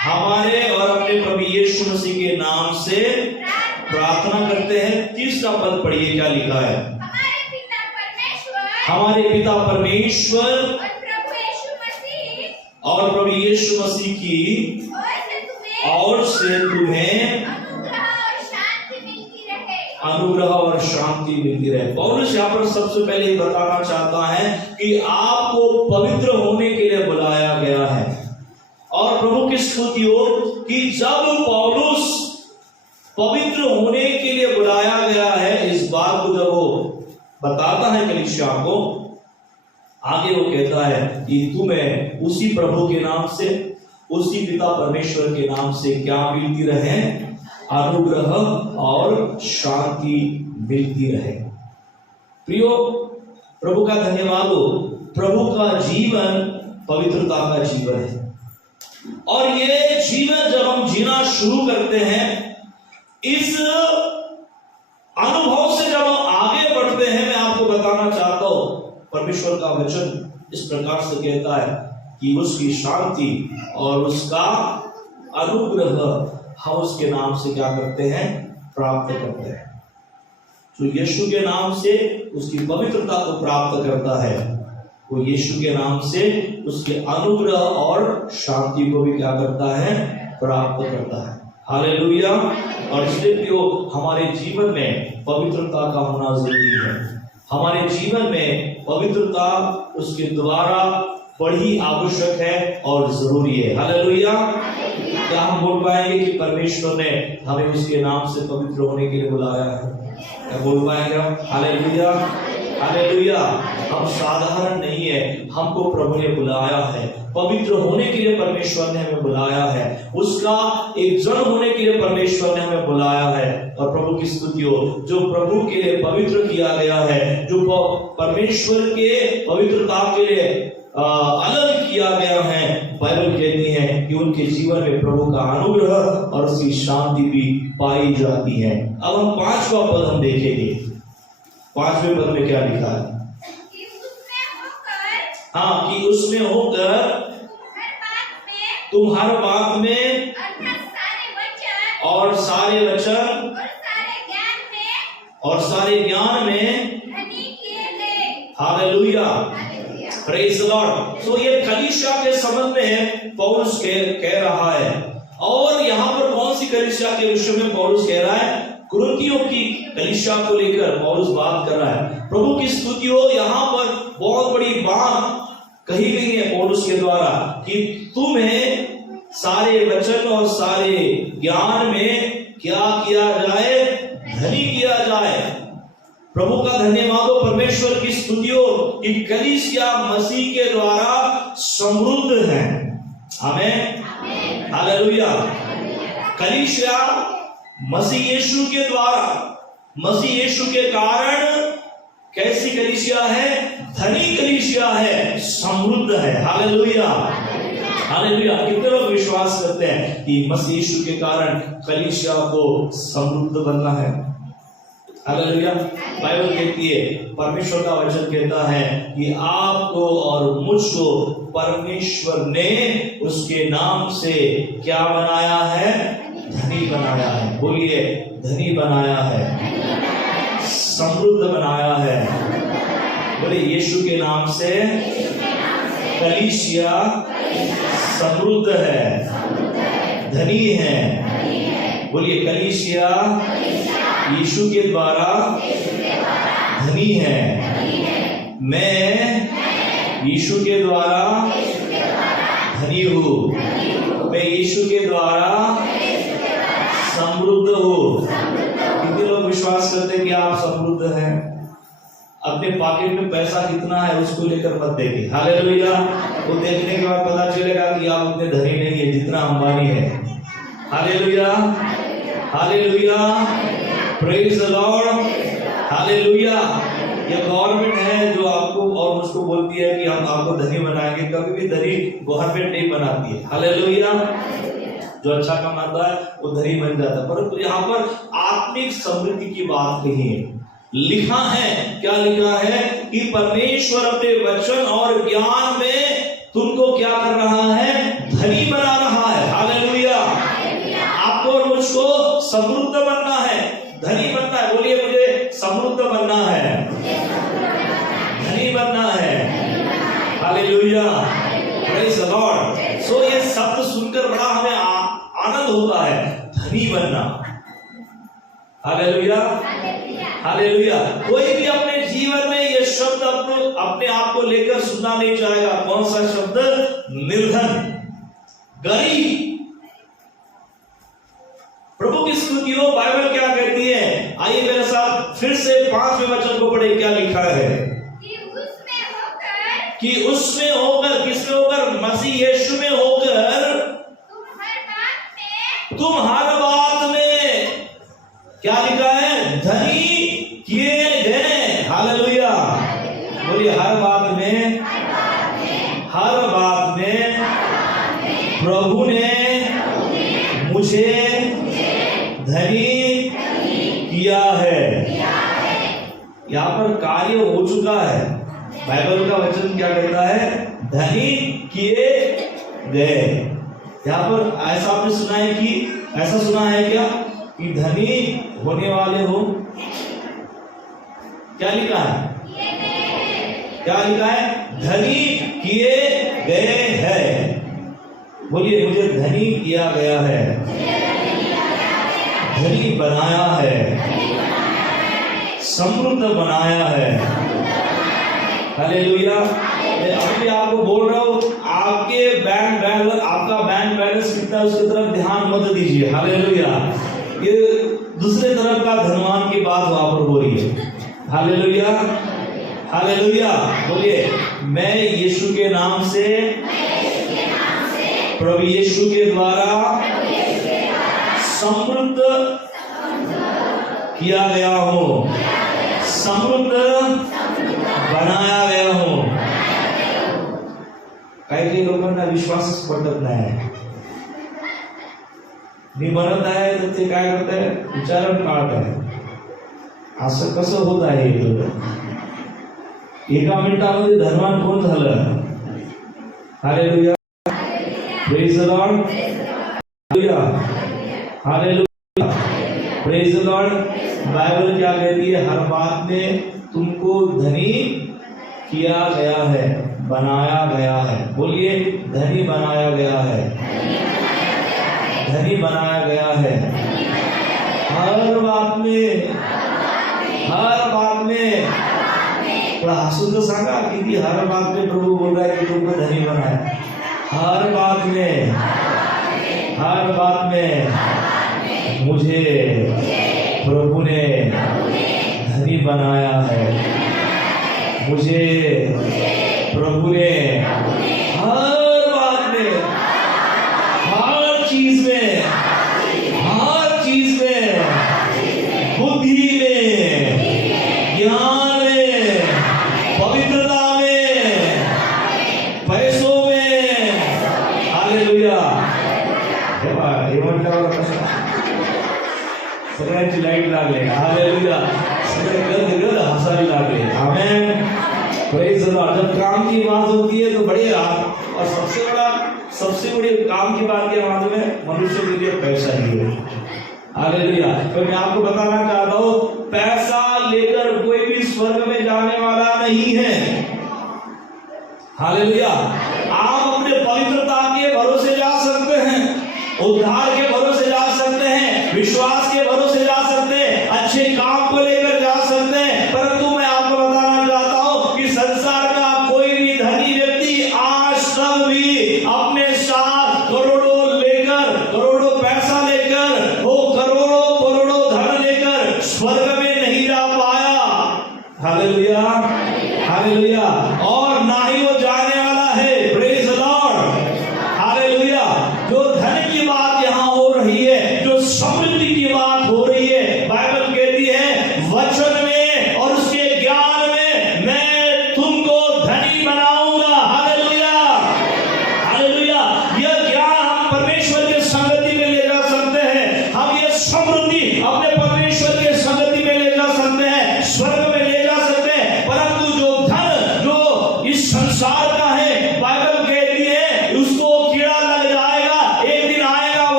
हमारे और अपने प्रभु यीशु मसीह के नाम से प्रार्थना करते हैं। तीसरा पद पढ़िए, क्या लिखा है? हमारे पिता परमेश्वर और प्रभु यीशु मसीह की और से तुम्हें अनुग्रह और शांति मिलती रहे। पौलुस यहाँ पर सबसे पहले बताना चाहता है कि आपको पवित्र होने के लिए बुलाया गया है। और प्रभु की स्तुति हो कि जब पौलुस पवित्र होने के लिए बुलाया गया है, इस बात को जब वो बताता है कलीसिया को, आगे वो कहता है कि तुम्हें उसी प्रभु के नाम से, उसी पिता परमेश्वर के नाम से क्या मिलती रहे? अनुग्रह और शांति मिलती रहे। प्रियो, प्रभु का धन्यवाद हो। प्रभु का जीवन पवित्रता का जीवन है, और ये जीवन जब हम जीना शुरू करते हैं, इस अनुभव से जब हम आगे बढ़ते हैं, मैं आपको बताना चाहता हूं, परमेश्वर का वचन इस प्रकार से कहता है कि उसकी शांति और उसका अनुग्रह हम उसके नाम से क्या करते हैं? प्राप्त करते हैं। जो यीशु के नाम से उसकी पवित्रता को प्राप्त करता है, वो यीशु के नाम से उसके अनुग्रह और शांति को भी क्या करता है? प्राप्त करता है। हालेलुया। और इसलिए जो हमारे जीवन में पवित्रता का होना जरूरी है। हमारे जीवन में पवित्रता उसके द्वारा बड़ी आवश्यक है और जरूरी है। हालेलुया। क्या हम बोल पाएंगे कि परमेश्वर ने हमें उसके नाम से पवित्र होने के लिए बुलाया है? क्या बोल पाएंगे हम? Hallelujah, hallelujah. हम साधारण नहीं है, हमको प्रभु ने बुलाया है। पवित्र होने के लिए परमेश्वर ने हमें बुलाया है। उसका एक जन होने के लिए परमेश्वर ने हमें बुलाया है। और प्रभु की स्तुति हो, जो प्रभु के लिए पवित्र किया गया है, जो परमेश्वर के पवित्रता के लिए अलग किया गया है, बाइबल कहती है कि उनके जीवन में प्रभु का अनुग्रह और उसकी शांति भी पाई जाती है। अब हम 5वां पद हम देखेंगे। 5वें पद में क्या लिखा है? हाँ, कि उसमें होकर तुम हर बात में और सारे वचन और सारे ज्ञान में hallelujah, praise the lord. So ये कलीसिया के संबंध में पौलुस कह रहा है। और यहाँ पर कौन सी कलीसिया के विषय में पौलुस कह रहा है? कुरिन्थियों की कलीसिया को लेकर पौलुस बात कर रहा है। प्रभु की स्तुति हो, यहाँ पर बहुत बड़ी बात कही गई है पौलुस के द्वारा कि तुम्हें सारे वचन और सारे ज्ञान में क्या किया जाए? धनी किया जाए। प्रभु का धन्यवाद हो, परमेश्वर की स्तुति हो कि कलीसिया मसीह के द्वारा समृद्ध है। आमीन, हालेलुया। कलीसिया मसीह यीशु के द्वारा, मसीह यीशु के कारण कैसी कलीसिया है? धनी कलीसिया है, समृद्ध है। Hallelujah, hallelujah. कितने लोग विश्वास करते हैं कि मसीह यीशु के कारण कलीसिया को समृद्ध बनना है? हालेलुया। बाइबल कहती है, परमेश्वर का वचन कहता है कि आपको और मुझको परमेश्वर ने उसके नाम से क्या बनाया है? धनी बनाया है। बोलिए, धनी बनाया है, समृद्ध बनाया है। बोले, यीशु के नाम से कलीसिया समृद्ध है, धनी है। बोलिए, कलीसिया यीशु के द्वारा धनी है। मैं यीशु के द्वारा धनी हूँ। मैं यीशु के द्वारा समृद्ध हूँ। कितने लोग विश्वास करते हैं कि आप समृद्ध हैं? अपने पॉकेट में पैसा कितना है उसको लेकर मत देखिए। हालेलुया। वो देखने के बाद पता चलेगा कि आप उतने धनी नहीं है जितना अंबानी है। Hallelujah, hallelujah, praise the Lord, hallelujah. ये गवर्नमेंट है जो आपको और मुझको बोलती है कि हम आपको धनी बनाएंगे। कभी भी धनी गवर्नमेंट नहीं बनाती है। हालेलुया। जो अच्छा कमाता है वो धनी बन जाता है। परंतु यहाँ पर आत्मिक समृद्धि की बात कही है। लिखा है, क्या लिखा है? कि परमेश्वर अपने वचन और ज्ञान में तुमको क्या कर रहा है? धनी बना रहा है। हालेलुया। आपको और मुझको समृद्ध बनना है, धनी बनना है। बोलिए, मुझे समृद्ध बनना है, धनी बनना है। Hallelujah, praise the lord. So ये शब्द सुनकर बड़ा हमें आनंद होता है, धनी बनना। Hallelujah, hallelujah. कोई भी अपने जीवन में ये शब्द अपने आप को लेकर सुनना नहीं चाहेगा। कौन सा शब्द? निर्धन, गरीब। प्रभु की स्तुति हो। बाइबल क्या कहती है? आइए मेरे साथ फिर से 5वें वचन को पढ़े। क्या लिखा है? कि उसमें होकर, किसमें होकर? मसीह यीशु में होकर तुम हर बात में क्या लिखा है? धनी किए गए। हालेलुया। बोलिए, हर बात में, हर बात में प्रभु ने मुझे धनी किया है। यहाँ पर कार्य हो चुका है। बाइबल का वचन क्या कहता है? धनी किए गए। यहाँ पर ऐसा आपने सुना है कि ऐसा सुना है क्या कि धनी होने वाले हो? क्या लिखा है? क्या लिखा है? धनी किए गए हैं। बोलिए, मुझे धनी किया गया है, धनी बनाया है, समृद्ध बनाया है। हालेलुया। मैं अभी आपको बोल रहा हूँ, आपके बैंक बैलेंस, आपका बैंक बैलेंस कितना है उसकी तरफ ध्यान मत दीजिए। हालेलुया। ये दूसरे तरफ का धनवान की बात वहां पर हो रही है। Hallelujah, hallelujah. बोलिए, मैं यीशु के नाम से, प्रभु यीशु के द्वारा समृद्ध किया गया हूँ, समृद्ध बनाया गया हूँ। काही लोकांना विश्वासच पटत नाही, मी म्हणत आहे तर ते काय करत आहे, विचारण काढत आहे। असं कसं होत आहे? एका मिनिटामध्ये धनवान कोण झालं? Hallelujah, praise the Lord, hallelujah, hallelujah, praise the Lord. Bible क्या कहती है? हर बात में तुमको धनी किया गया है, बनाया गया है। बोलिए, धनी बनाया गया है, धनी बनाया गया है। हर बात में, हर बात में। थोड़ा हंसून तो सांगा किती हर बात में प्रभु बोल रहा है कि तुमको धनी बनाए। हर बात में, हर बात में मुझे प्रभु ने धनी बनाया है, मुझे प्रभु ने हर बात में, हर चीज में, हर चीज में, बुद्धि में, ज्ञान में, पवित्रता में, पैसों में। हालेलुया। हे म्हटल्यावर कसं सगळ्यांची लाईट लागले। हालेलुया। सगळे गद हसायला लागले। आमेन, प्रेज द लॉर्ड। जब काम की बात होती है तो बड़े, और सबसे बड़ी काम की बात के माध्यम में मनुष्य के लिए पैसा ही है। हालेलुया। तो मैं आपको बताना चाहता हूँ, पैसा लेकर कोई भी स्वर्ग में जाने वाला नहीं है। हालेलुया। आप अपने पवित्रता के भरोसे जा सकते हैं, उद्धार के भरोसे जा सकते हैं, विश्वास के भरोसे जा सकते हैं, अच्छे काम को लेकर जा सकते हैं। परंतु मैं आपको बताना चाहता हूं कि संसार का कोई भी धनी व्यक्ति आज तक भी अपने साथ करोड़ों लेकर, करोड़ों पैसा लेकर, वो करोड़ों करोड़ों धन लेकर स्वर्ग में नहीं जा पाया। Hallelujah, hallelujah. और ना ही वो जाने वाला है। Praise the Lord, hallelujah. जो धन की बात यहाँ हो रही है, जो समृद्धि की बात हो रही है, बाइबल कहती है वचन में और उसके ज्ञान में मैं तुमको धनी बनाऊंगा। Hallelujah, hallelujah. यह ज्ञान हम परमेश्वर के संगति में ले जा सकते हैं, हम ये समृद्धि अपने परमेश्वर के संगति में ले जा सकते हैं, स्वर्ग में ले जा सकते हैं। परंतु जो धन, जो इस संसार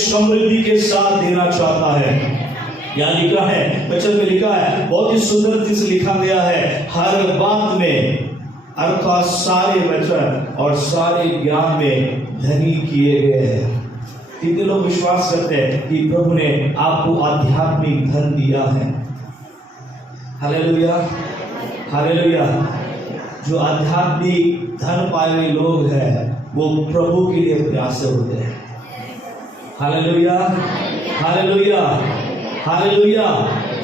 समृद्धि के साथ देना चाहता है। यहाँ लिखा है, वचन में लिखा है, बहुत ही सुंदर से लिखा गया है, हर बात में अर्थात सारे वचन और सारे ज्ञान में धनी किए गए हैं। कितने लोग विश्वास करते हैं कि प्रभु ने आपको आध्यात्मिक धन दिया है? Hallelujah, hallelujah. जो आध्यात्मिक धन पाए हुए लोग हैं वो प्रभु के लिए प्यासे होते हैं। Hallelujah, hallelujah, hallelujah.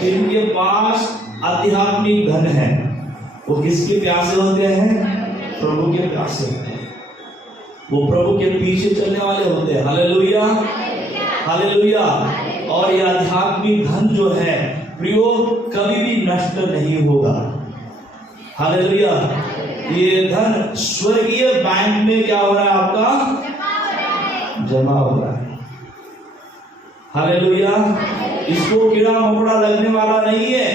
जिनके पास आध्यात्मिक धन है वो किसके प्यासे होते हैं? प्रभु के प्यासे होते हैं। वो प्रभु के पीछे चलने वाले होते हैं। Hallelujah, hallelujah. और यह आध्यात्मिक धन जो है प्रियो कभी भी नष्ट नहीं होगा। हालेलुया। ये धन स्वर्गीय बैंक में क्या हो रहा है? आपका जमा हो रहा है। हालेलुया। इसको कीड़ा मकोड़ा लगने वाला नहीं है,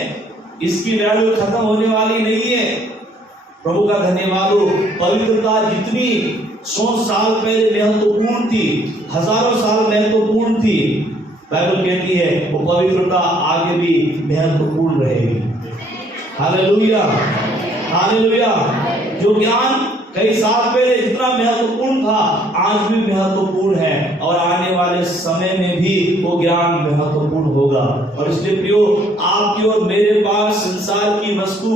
इसकी वैल्यू खत्म होने वाली नहीं है। प्रभु का धन्यवाद हो। पवित्रता जितनी 100 साल पहले महत्वपूर्ण थी, हजारों साल महत्वपूर्ण थी, बाइबल कहती है वो पवित्रता आगे भी महत्वपूर्ण रहेगी। Hallelujah, hallelujah. जो ज्ञान कई साल पहले जितना महत्वपूर्ण था आज भी महत्वपूर्ण है और आने वाले समय में भी वो ज्ञान महत्वपूर्ण होगा। और इसलिए प्रियो, आपकी और मेरे पास संसार की वस्तु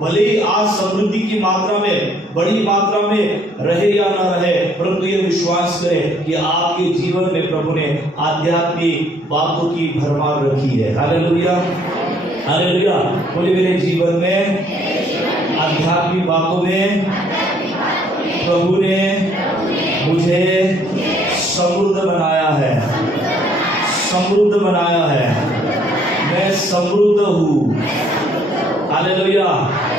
भले ही आज समृद्धि की मात्रा में, बड़ी मात्रा में रहे या ना रहे, परंतु ये विश्वास करें कि आपके जीवन में प्रभु ने आध्यात्मिक बातों की भरमार रखी है। Hallelujah, hallelujah. बोलिए, मेरे जीवन में आध्यात्मिक बातों में प्रभु ने मुझे समृद्ध बनाया है, समृद्ध बनाया है। मैं समृद्ध हूँ। हालेलुया।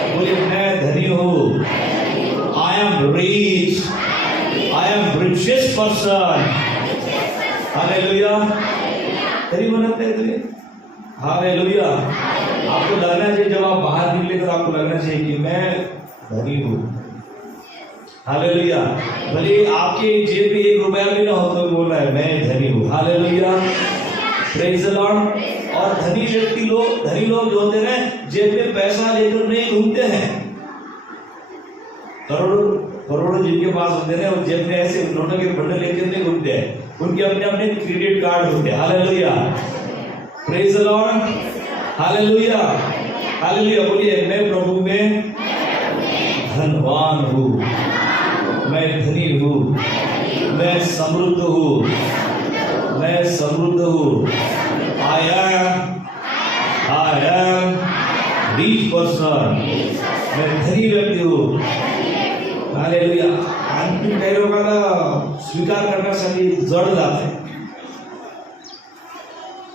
बोलिए, मैं धनी हूँ। I am rich, I am richest person. Hallelujah. धनी बनते हैं। हालेलुया। आपको लगना चाहिए, जब आप बाहर निकले तो आपको लगना चाहिए कि मैं धनी हूँ। हालेलुया। भले आपके जेब में 1 रुपया भी ना हो तो बोल रहा है मैं धनी हूँ। Hallelujah, praise the Lord. और धनी व्यक्ति लोग, धनी लोग जो होते हैं जेब में पैसा लेकर नहीं घूमते हैं। करोड़ों करोड़ों जिनके पास होते हैं वो जेब में ऐसे नोटों के बंडल लेकर नहीं घूमते हैं। उनके अपने अपने क्रेडिट कार्ड होते हैं। Hallelujah, praise the Lord. Hallelujah, hallelujah. बोलिए, मैं प्रभु में धनवान हूँ, मैं धनी हूँ, मैं समृद्ध हूँ, मैं समृद्ध हूँ। I am rich person. मैं धनी व्यक्ति हूँ। हालेलुया। अंतिम कई लोगों का स्वीकार करना सभी जड़ जाते हैं।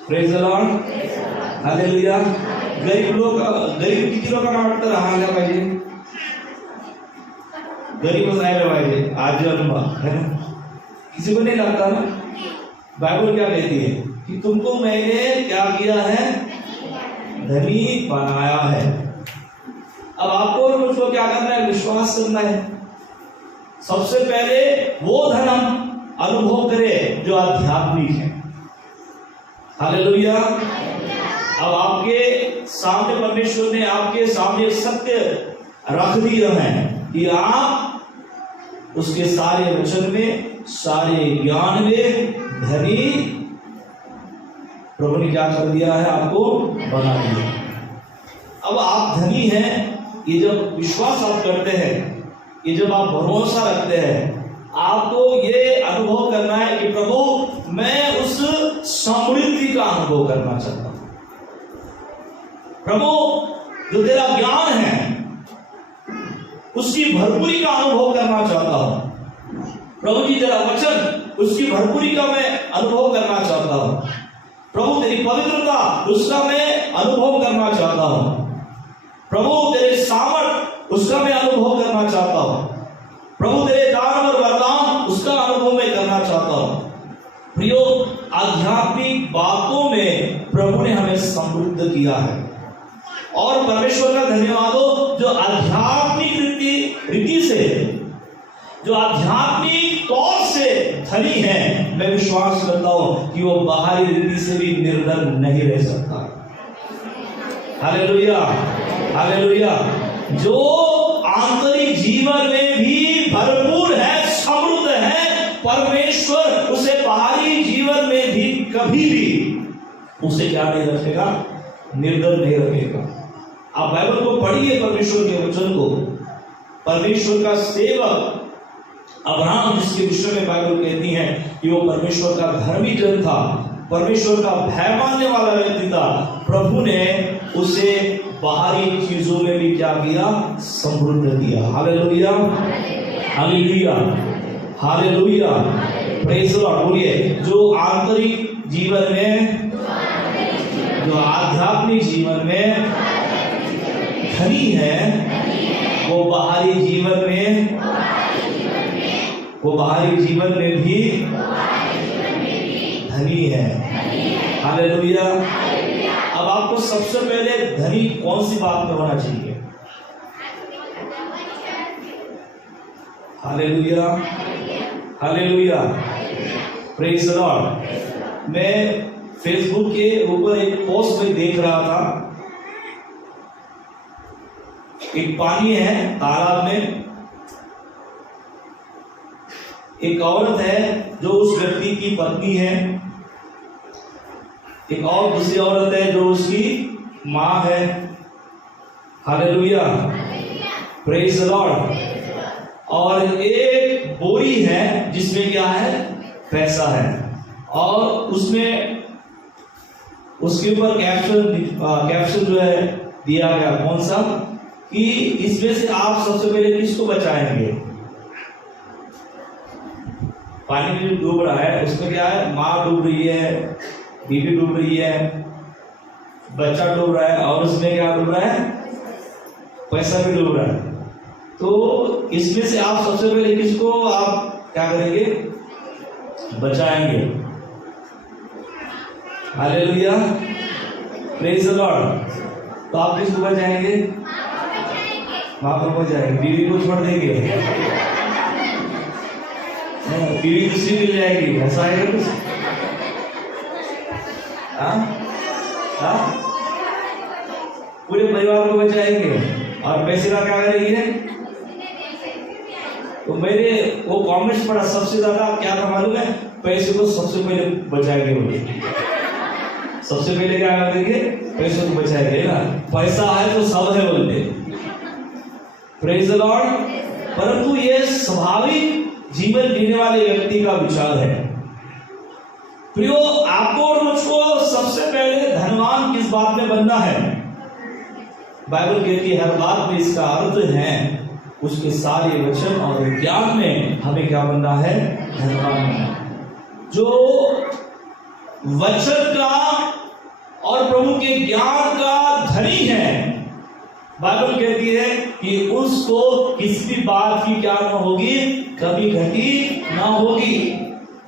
Praise the Lord. हालेलुया। गरीब लोग, गरीब किती लोकांना वाटतं राहायला पाहिजे? गरीबच राहायला पाहिजे आज जन्म, है ना? किसी को नहीं लगता ना? बाइबल क्या कहती है कि तुमको मैंने क्या किया है? धनी बनाया है। अब आपको और मुझको क्या करना है? विश्वास करना है। सबसे पहले वो धन हम अनुभव करें जो आध्यात्मिक है। हालेलुया। अब आपके सामने परमेश्वर ने आपके सामने सत्य रख दिया है कि आप उसके सारे वचन में, सारे ज्ञान में धनी प्रभु ने क्या कर दिया है? आपको बना दिया। अब आप धनी हैं, ये जब विश्वास आप करते हैं, ये जब आप भरोसा रखते हैं, आपको ये अनुभव करना है कि प्रभु मैं उस समृद्धि का अनुभव करना चाहता हूं। प्रभु जो तेरा ज्ञान है उसकी भरपूरी का अनुभव करना चाहता हूं। प्रभु जी तेरा वचन, उसकी भरपूरी का मैं अनुभव करना चाहता हूं। प्रभु तेरी पवित्रता, उसका मैं अनुभव करना चाहता हूं। प्रभु तेरे सामर्थ, उसका मैं अनुभव करना चाहता हूं। प्रभु तेरे दान और वरदान, उसका अनुभव मैं करना चाहता हूं। प्रियो, आध्यात्मिक बातों में प्रभु ने हमें समृद्ध किया है और परमेश्वर का धन्यवाद हो जो आध्यात्मिक रीति से जो आध्यात्मिक तौर से धनी है, मैं विश्वास करता हूं कि वो बाहरी रीति से भी निर्धन नहीं रह सकता। Hallelujah, hallelujah. जो आंतरिक जीवन में भी भरपूर है, समृद्ध है, परमेश्वर उसे बाहरी जीवन में भी कभी भी उसे क्या नहीं रखेगा, निर्धन नहीं रखेगा। आप बाइबल को पढ़िए, परमेश्वर के वचन को। परमेश्वर का सेवक अब्राहम, जिसके विषय में बाइबल कहती है कि वो परमेश्वर का धर्मी जन था, परमेश्वर का भय मानने वाला व्यक्ति था, प्रभु ने उसे बाहरी चीजों में भी क्या किया, समृद्ध किया। Hallelujah, hallelujah, hallelujah, praise the Lord. बोलिए, जो आंतरिक जीवन में, जो आध्यात्मिक जीवन में धनी है, वो बाहरी जीवन में, वो बाहरी जीवन में भी धनी है। हालेलुया। अब आपको सबसे पहले धनी कौन सी बात में होना चाहिए? Hallelujah, hallelujah, praise the Lord. मैं फेसबुक के ऊपर एक पोस्ट में देख रहा था, एक पानी है तालाब में, एक औरत है जो उस व्यक्ति की पत्नी है, एक और दूसरी औरत है जो उसकी माँ है। Hallelujah, praise the Lord. और एक बोरी है जिसमें क्या है, पैसा है, और उसमें उसके ऊपर कैप्शन जो है दिया गया, कौन सा, कि इसमें से आप सबसे पहले किसको बचाएंगे? पानी में जो डूब रहा है उसमें क्या है, माँ डूब रही है, बीवी डूब रही है, बच्चा डूब रहा है, और उसमें क्या डूब रहा है, पैसा भी डूब रहा है। तो इसमें से आप सबसे पहले किसको आप क्या करेंगे, बचाएंगे? Hallelujah, praise the Lord. तो आप किसको बचाएंगे? माँ को बचाएंगे, बीवी को छोड़ देंगे, बीवी दूसरी मिल जाएगी, ऐसा है कुछ? पूरे परिवार को बचाएंगे और पैसे का क्या करेंगे? तो मैंने वो कमेंट्स पढ़ा, सबसे ज्यादा क्या था मालूम है, पैसे को सबसे पहले बचाएंगे बोले। सबसे पहले क्या करेंगे? पैसे को बचाएंगे ना, पैसा है तो सब है बोलते। Praise the Lord. परंतु ये स्वाभाविक जीवन जीने वाले व्यक्ति का विचार है। प्रियो, आपको और मुझको सबसे पहले धनवान किस बात में बनना है? बाइबल कहती है हर बात में इसका अर्थ है, उसके सारे वचन और ज्ञान में हमें क्या बनना है? धनवान बनना। जो वचन का और प्रभु के ज्ञान का धनी है, बाइबल कहती है कि उसको किसी भी बात की क्या ना होगी, कभी घटी ना होगी।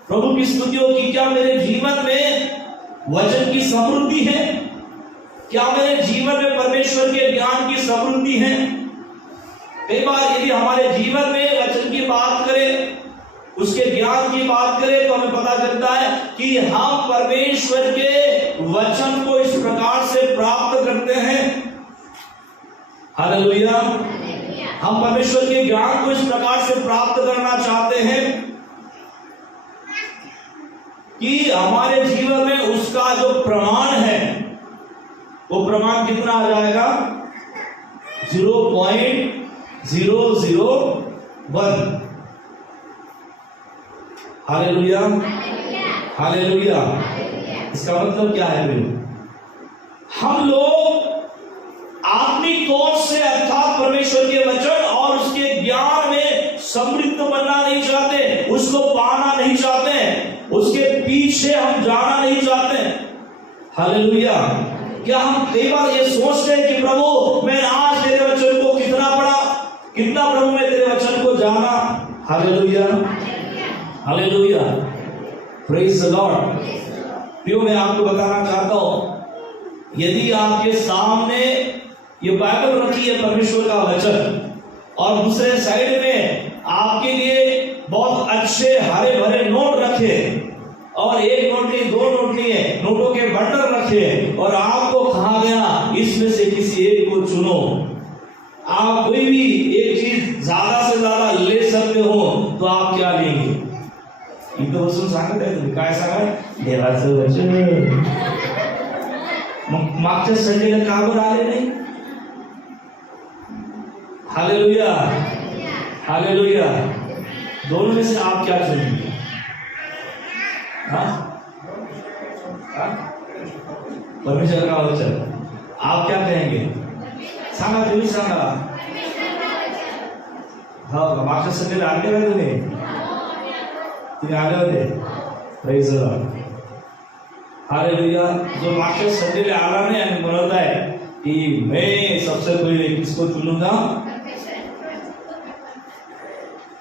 प्रभु की स्तुति हो कि क्या मेरे जीवन में वचन की समृद्धि है? क्या मेरे जीवन में परमेश्वर के ज्ञान की समृद्धि है? कई बार यदि हमारे जीवन में वचन की बात करें, उसके ज्ञान की बात करें, तो हमें पता चलता है कि हम परमेश्वर के वचन को इस प्रकार से प्राप्त करते हैं। हालेलुया। हम परमेश्वर के ज्ञान को इस प्रकार से प्राप्त करना चाहते हैं कि हमारे जीवन में उसका जो प्रमाण है, वो प्रमाण कितना आ जाएगा? 0.001। Hallelujah, hallelujah. इसका मतलब क्या है? हम लोग आत्मिक तौर से अर्थात परमेश्वर के वचन और उसके ज्ञान में समृद्ध बनना नहीं चाहते, उसको पाना नहीं चाहते, उसके पीछे हम जाना नहीं चाहते। हालेलुया। क्या हम कई बार ये सोचते हैं कि प्रभु मैं आज तेरे वचन को कितना पढ़ा, कितना प्रभु मैं तेरे वचन को जाना? Hallelujah, hallelujah, praise the Lord. प्रियो, मैं आपको बताना चाहता हूं, यदि आपके सामने ये बाइबल रखी है परमेश्वर का वचन, और दूसरे साइड में आपके लिए अच्छे हरे भरे नोट रखे, और एक नोट नहीं, दो नोट नहीं है, नोटों के बंडल रखे, और आपको कहा गया इसमें से किसी एक को चुनो। आप कोई भी एक चीज ज्यादा से ज्यादा ले सकते हो, तो आप क्या लेंगे? इथं बसून सांगत आहे तुम्ही काय सांगा? देवाचं वचन. मागच्या संडेला का बरं आले नाही? Hallelujah, hallelujah. दोनों में से आप क्या चुनेंगे? परमेश्वर का वचन. आप क्या कहेंगे? सांगा, तुम्ही सांगा. हो का? मागच्या संडेला आले का तुम्ही? तुम्ही आले होते. Praise the Lord. हालेलुया. जो मागच्या संडेला आला नाही आणि म्हणत आहे कि मैं सबसे पहले किसको चुनूंगा?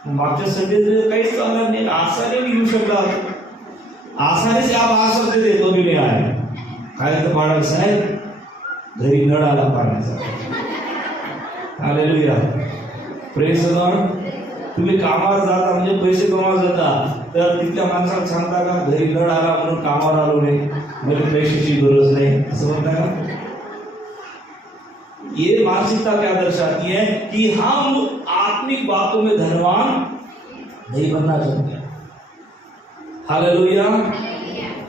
मागच्या संडेला काहीच चालणार नाही. आसाने घेऊ शकता, आसानी से आप आ सकते थे, तो भी नहीं आए. काय तर बाळा साहेब घरी नळ आला पाण्याचा. हालेलुया. Praise the Lord. तुम्ही कामावर जाता म्हणजे पैसे कमावर जाता, तर तिथल्या माणसाला सांगता का घरी नळ आला म्हणून कामावर आलो नाही, मला पैशाची गरज नाही, असं म्हणता का? ये मानसिकता क्या दर्शाती है कि हम आत्मिक बातों में धनवान नहीं बनना चाहते. हालेलुया.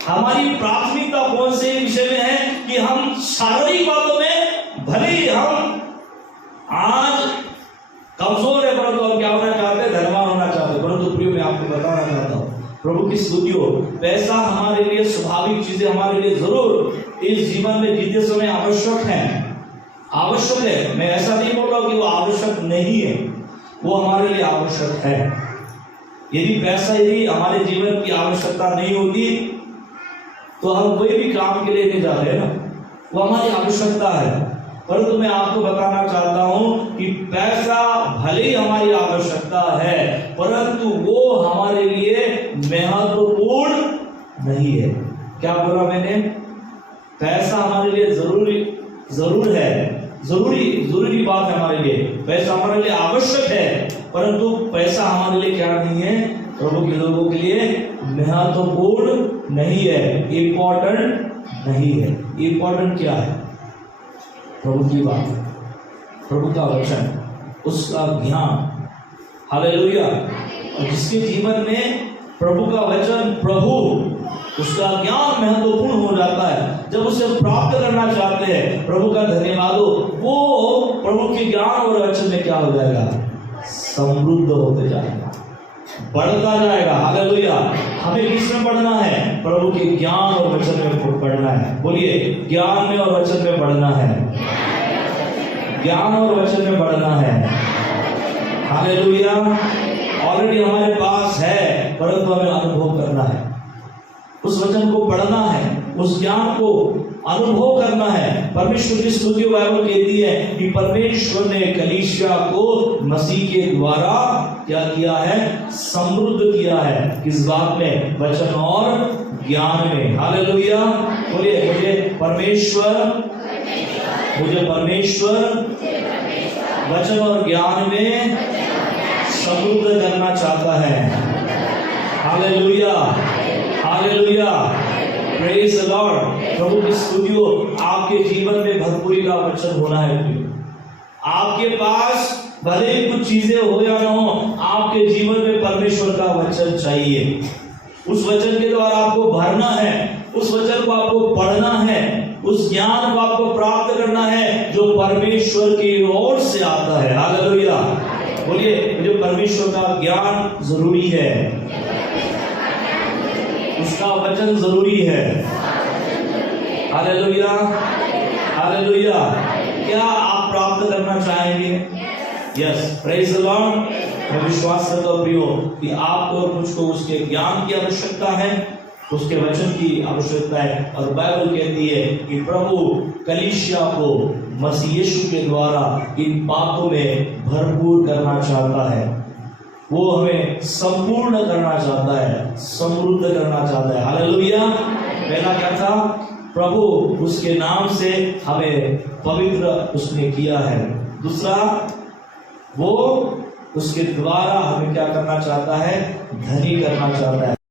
हमारी प्राथमिकता कौन से विषय में है कि हम शारीरिक बातों में भले ही हम आज कमजोर है, परंतु हम क्या होना चाहते हैं? धनवान होना चाहते हैं. परंतु प्रिय, मैं आपको बताना चाहता हूं, प्रभु की स्तुति हो, पैसा हमारे लिए स्वाभाविक चीजें हमारे लिए जरूर इस जीवन में जीते समय आवश्यक है, आवश्यक है. मैं ऐसा नहीं बोल रहा हूं कि वो आवश्यक नहीं है, वो हमारे लिए आवश्यक है. यदि पैसा यदि हमारे जीवन की आवश्यकता नहीं होती तो हम कोई भी काम के लिए नहीं जाते हैं ना, वो हमारी आवश्यकता है. परंतु मैं आपको बताना चाहता हूं कि पैसा भले ही हमारी आवश्यकता है, परंतु वो हमारे लिए महत्वपूर्ण नहीं है. क्या बोला मैंने? पैसा हमारे लिए जरूर है, जरूरी बात है हमारे लिए. पैसा हमारे लिए आवश्यक है, परंतु पैसा हमारे लिए क्या नहीं है? प्रभु के लोगों के लिए महत्वपूर्ण नहीं है, इम्पोर्टेंट नहीं है. इम्पोर्टेंट क्या है? प्रभु की बात, प्रभु का वचन, उसका ज्ञान. हालेलुया. और जिसके जीवन में प्रभु का वचन, प्रभु उसका ज्ञान महत्वपूर्ण हो जाता है, जब उसे प्राप्त करना चाहते हैं, प्रभु का धन्यवाद हो, वो प्रभु के ज्ञान और वचन में क्या हो जाएगा? समृद्ध होते जाएगा, बढ़ता जाएगा. हालेलुया. हमें किसमें बढ़ना है? प्रभु के ज्ञान और वचन में बढ़ना है. बोलिए, ज्ञान में और वचन में बढ़ना है. ज्ञान और वचन में बढ़ना है. हालेलुया. ऑलरेडी हमारे पास है, परंतु हमें अनुभव करना है, उस वचन को पढ़ना है, उस ज्ञान को अनुभव करना है. परमेश्वर की स्तुति बाइबल कहती है कि परमेश्वर ने कलीसिया को मसीह के द्वारा क्या किया है? समृद्ध किया है. किस बात में? वचन और ज्ञान में. हालेलुया. बोलिए, मुझे परमेश्वर वचन और ज्ञान में समृद्ध करना चाहता है. Hallelujah, hallelujah. Praise the lord. प्रभु की स्तुति हो. आपके जीवन में भरपूरी का वचन होना है. आपके पास भले ही कुछ चीजें हो या ना हो, आपके जीवन में परमेश्वर का वचन चाहिए. उस वचन के द्वारा आपको भरना है, उस वचन को आपको पढ़ना है, उस ज्ञान को आपको प्राप्त करना है जो परमेश्वर की ओर से आता है. हालेलुया. बोलिए, मुझे परमेश्वर का ज्ञान जरूरी है, उसका वचन जरूरी है. Hallelujah, hallelujah. क्या आप प्राप्त करना चाहेंगे? Yes, praise the Lord. मैं विश्वास करता हूं प्रियो कि आपको और मुझको उसके ज्ञान की आवश्यकता है, उसके वचन की आवश्यकता है. और बाइबल कहती है कि प्रभु कलीसिया को मसीह यीशु के द्वारा इन बातों में भरपूर करना चाहता है. वो हमें संपूर्ण करना चाहता है, समृद्ध करना चाहता है. हालेलुया. पहला क्या था? प्रभु उसके नाम से हमें पवित्र उसने किया है. दूसरा, वो उसके द्वारा हमें क्या करना चाहता है? धनी करना चाहता है।